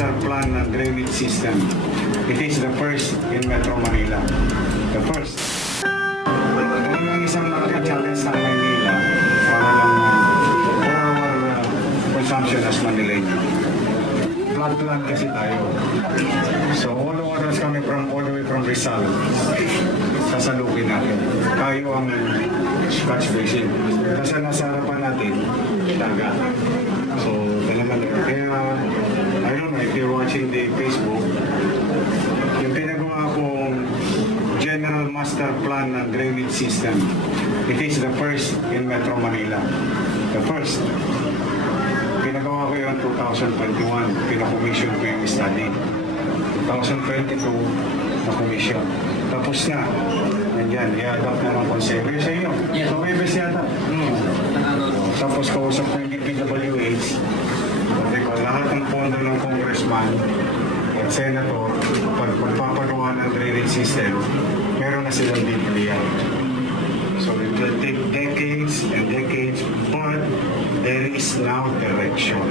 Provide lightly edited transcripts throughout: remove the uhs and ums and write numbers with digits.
Master Plan ng Drainage System. It is the first in Metro Manila. The first. Ito yung isang challenge ng Manila para lang for our consumption as Manileño. Flood plan kasi tayo. So all the waters coming from all the way from Rizal, sasalukin natin. Tayo ang catch basin. Kasi nasa harapan natin, dagat. So talagang kaya, I don't know if you're watching the Facebook, yung pinagawa kong General Master Plan ng Drainage System, it is the first in Metro Manila. The first. Pinagawa ko yun 2021, pinakomission ko yung study. 2022, na-commission. Tapos na, nandyan, i-adapt na ng konsebo. Yung sa inyo, so may best yata. Tapos kausap ko yung DPWH, lahat ng pondo ng congressman at senator, pag magpapagawa ng drainage system, meron na silang bibiliyan. So it will take decades and decades, but there is now direction.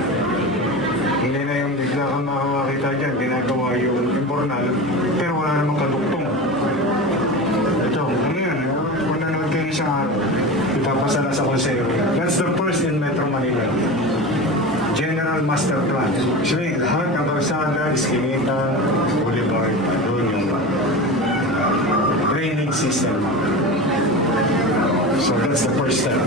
Hindi na yung bigla kang makakakita dyan, ginagawa yung imbornal, pero wala namang kadugtong. Ito, ano yan? Kung nanood kayo isang araw, ipapasa na sa konsero. That's the first in Metro Manila. General Master Plan. So yung lahat ng kalsada, Eskinita, Boulevard, doon yung drainage system. So that's the first step.